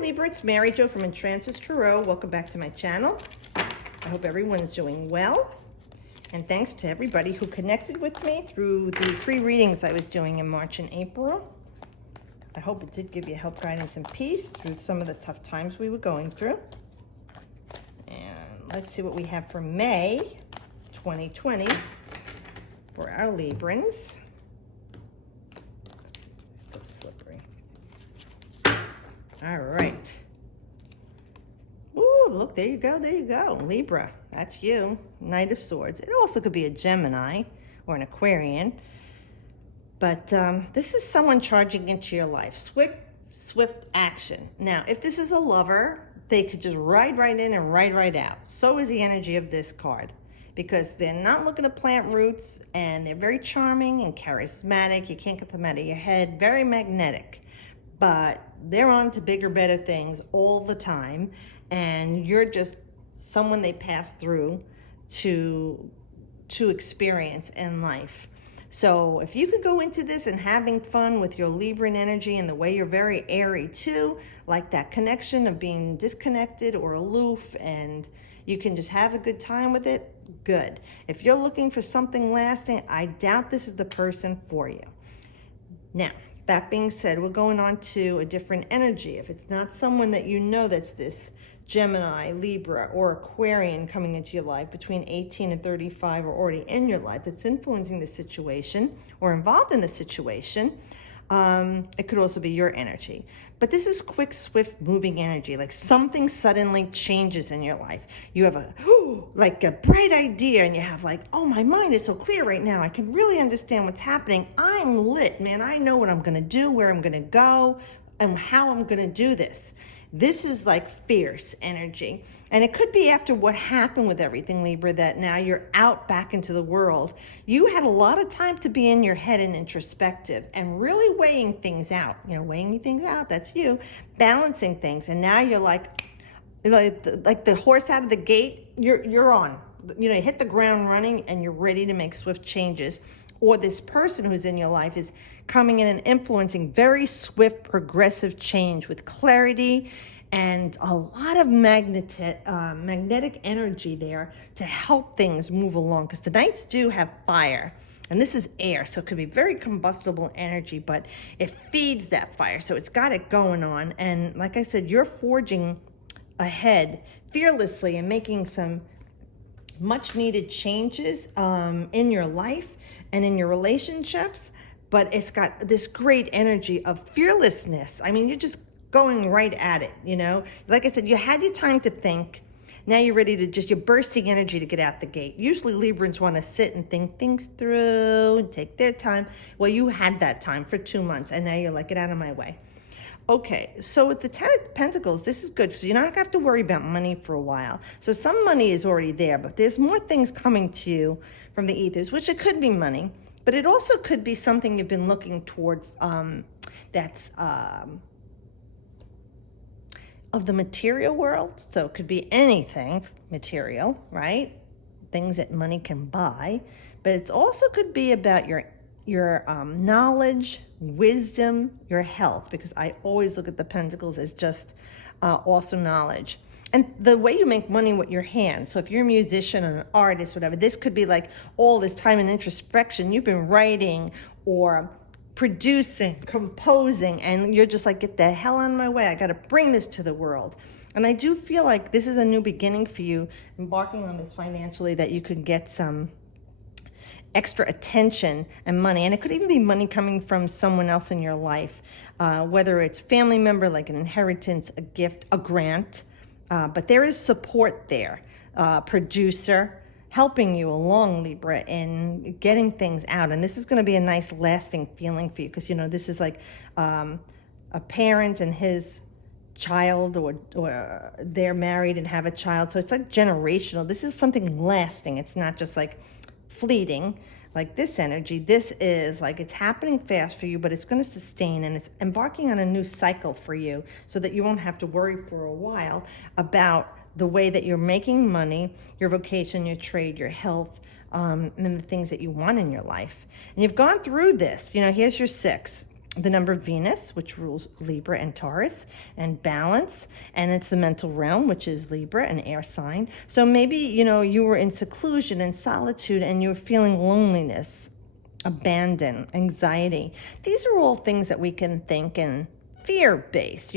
Libra, it's Mary Jo from Enchantress Tarot. Welcome back to my channel. I hope everyone's doing well. And thanks to everybody who connected with me through the free readings I was doing in March and April. I hope it did give you help, guidance, and peace through some of the tough times we were going through. And let's see what we have for May 2020 for our Librans. So slippery. All right. Ooh, look, there you go, there you go. Libra, that's you. Knight of Swords. It also could be a Gemini or an Aquarian. But this is someone charging into your life. Swift action. Now, if this is a lover, they could just ride right in and ride right out. So is the energy of this card. Because they're not looking to plant roots, and they're very charming and charismatic. You can't get them out of your head. Very magnetic. But they're on to bigger, better things all the time. And you're just someone they pass through to experience in life. So if you could go into this and having fun with your Libran energy and the way you're very airy too, like that connection of being disconnected or aloof, and you can just have a good time with it, good. If you're looking for something lasting, I doubt this is the person for you. Now, that being said, we're going on to a different energy. If it's not someone that you know that's this Gemini, Libra, or Aquarian coming into your life between 18 and 35 or already in your life that's influencing the situation or involved in the situation, it could also be your energy. But this is quick, swift moving energy, like something suddenly changes in your life. You have like a bright idea, and you have like, oh, my mind is so clear right now. I can really understand what's happening. I'm lit, man. I know what I'm going to do, where I'm going to go, and how I'm going to do this. This is like fierce energy. And it could be after what happened with everything, Libra, that now you're out back into the world. You had a lot of time to be in your head and introspective and really weighing things out. You know, weighing things out, that's you. Balancing things. And now you're like the horse out of the gate, you're on. You know, you hit the ground running and you're ready to make swift changes. Or this person who's in your life is coming in and influencing very swift, progressive change with clarity and a lot of magnetic energy there to help things move along. Because the Knights do have fire, and this is air, so it could be very combustible energy, but it feeds that fire, so it's got it going on. And like I said, you're forging ahead fearlessly and making some much needed changes in your life and in your relationships, but it's got this great energy of fearlessness. I mean, you're just going right at it, you know? Like I said, you had your time to think. Now you're ready to you're bursting energy to get out the gate. Usually Librans want to sit and think things through and take their time. Well, you had that time for 2 months, and now you're like, get out of my way. Okay, so with the Ten of Pentacles, this is good. So you're not going to have to worry about money for a while. So some money is already there, but there's more things coming to you from the ethers, which it could be money, but it also could be something you've been looking toward that's of the material world. So it could be anything material, right? Things that money can buy, but it also could be about your knowledge, wisdom, your health, because I always look at the Pentacles as just also knowledge. And the way you make money with your hands. So if you're a musician or an artist, whatever, this could be like all this time in introspection. You've been writing or producing, composing, and you're just like, get the hell out of my way. I got to bring this to the world. And I do feel like this is a new beginning for you, embarking on this financially, that you could get some extra attention and money. And it could even be money coming from someone else in your life, whether it's family member, like an inheritance, a gift, a grant. But there is support there, producer helping you along, Libra, in getting things out. And this is going to be a nice lasting feeling for you, because, you know, this is like a parent and his child, or they're married and have a child. So it's like generational. This is something lasting. It's not just like fleeting like this energy. This is like, it's happening fast for you, but it's going to sustain, and it's embarking on a new cycle for you, so that you won't have to worry for a while about the way that you're making money, your vocation, your trade, your health, and the things that you want in your life. And you've gone through this. You know, here's your 6. the number of Venus, which rules Libra and Taurus, and balance, and it's the mental realm, which is Libra, an air sign. So maybe, you were in seclusion and solitude and you were feeling loneliness, abandon, anxiety. These are all things that we can think in fear-based,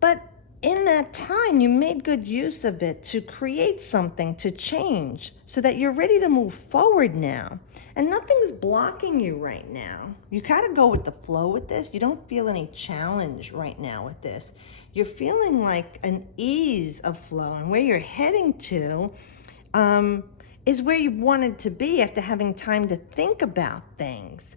But in that time, you made good use of it to create something, to change, so that you're ready to move forward now. And nothing's blocking you right now. You gotta go with the flow with this. You don't feel any challenge right now with this. You're feeling like an ease of flow, and where you're heading to is where you've wanted to be after having time to think about things.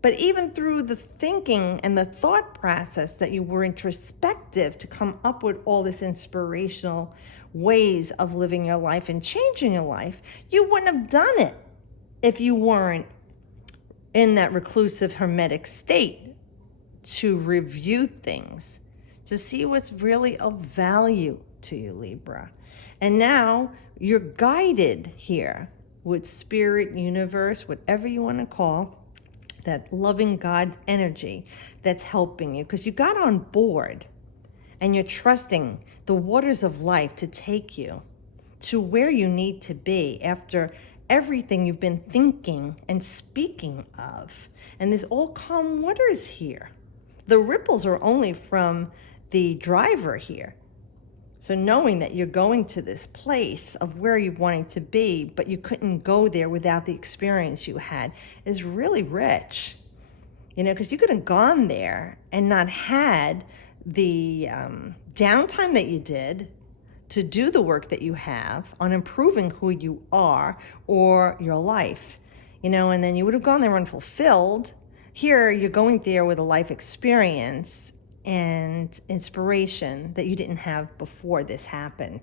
But even through the thinking and the thought process that you were introspective to come up with all this inspirational ways of living your life and changing your life, you wouldn't have done it if you weren't in that reclusive, hermetic state to review things, to see what's really of value to you, Libra. And now you're guided here with spirit, universe, whatever you want to call that loving God energy that's helping you, because you got on board and you're trusting the waters of life to take you to where you need to be after everything you've been thinking and speaking of. And there's all calm waters here. The ripples are only from the driver here. So knowing that you're going to this place of where you're wanting to be, but you couldn't go there without the experience you had, is really rich. Because you could have gone there and not had the downtime that you did to do the work that you have on improving who you are or your life. And then you would have gone there unfulfilled. Here, you're going there with a life experience and inspiration that you didn't have before this happened.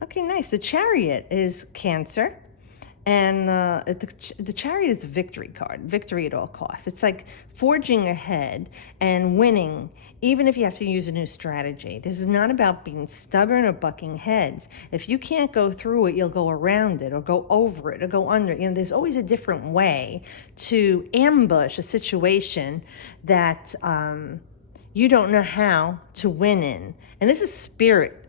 Okay, nice. The Chariot is Cancer, and the Chariot is a victory card, victory at all costs. It's like forging ahead and winning, even if you have to use a new strategy. This is not about being stubborn or bucking heads. If you can't go through it, you'll go around it or go over it or go under it. There's always a different way to ambush a situation that you don't know how to win in. And this is spirit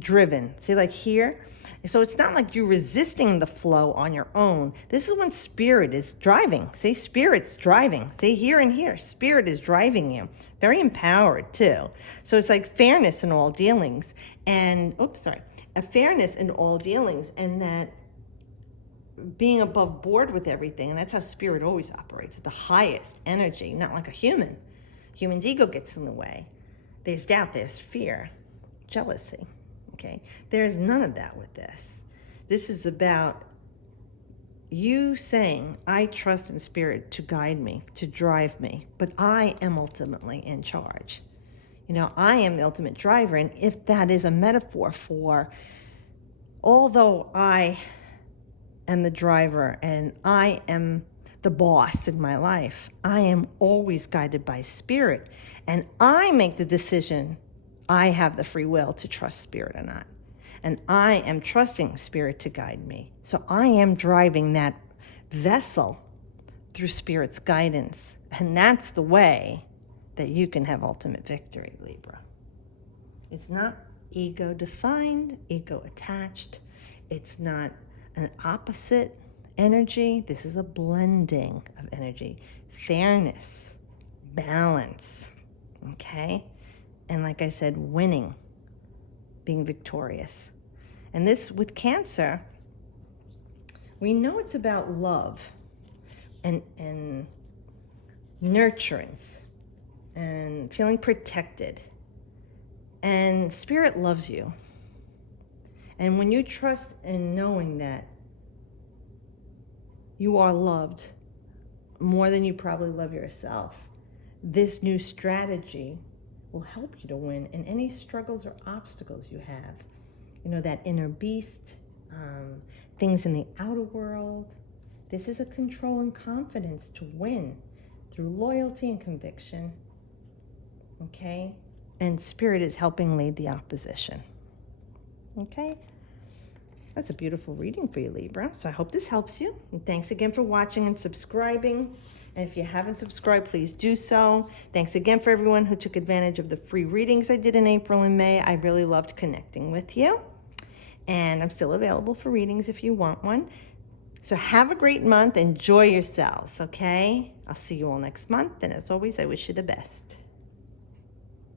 driven. See, like here, so it's not like you're resisting the flow on your own. This is when spirit is driving. See, spirit's driving. See, here and here, spirit is driving you. Very empowered too. So it's like fairness in all dealings, and a fairness in all dealings, and that being above board with everything. And that's how spirit always operates, at the highest energy, not like a human. Human's ego gets in the way. There's doubt, there's fear, jealousy. Okay, there's none of that with this. This is about you saying, I trust in spirit to guide me, to drive me, but I am ultimately in charge. I am the ultimate driver. And if that is a metaphor for, although I am the driver and I am the boss in my life, I am always guided by spirit, and I make the decision. I have the free will to trust spirit or not. And I am trusting spirit to guide me. So I am driving that vessel through spirit's guidance. And that's the way that you can have ultimate victory, Libra. It's not ego defined, ego attached. It's not an opposite energy. This is a blending of energy. Fairness, balance, okay? And like I said, winning, being victorious. And this, with Cancer, we know it's about love and nurturance and feeling protected. And spirit loves you. And when you trust in knowing that you are loved more than you probably love yourself, this new strategy will help you to win in any struggles or obstacles you have. That inner beast, things in the outer world. This is a control and confidence to win through loyalty and conviction. Okay? And spirit is helping lead the opposition. Okay? That's a beautiful reading for you, Libra. So I hope this helps you. And thanks again for watching and subscribing. And if you haven't subscribed, please do so. Thanks again for everyone who took advantage of the free readings I did in April and May. I really loved connecting with you. And I'm still available for readings if you want one. So have a great month. Enjoy yourselves, okay? I'll see you all next month. And as always, I wish you the best.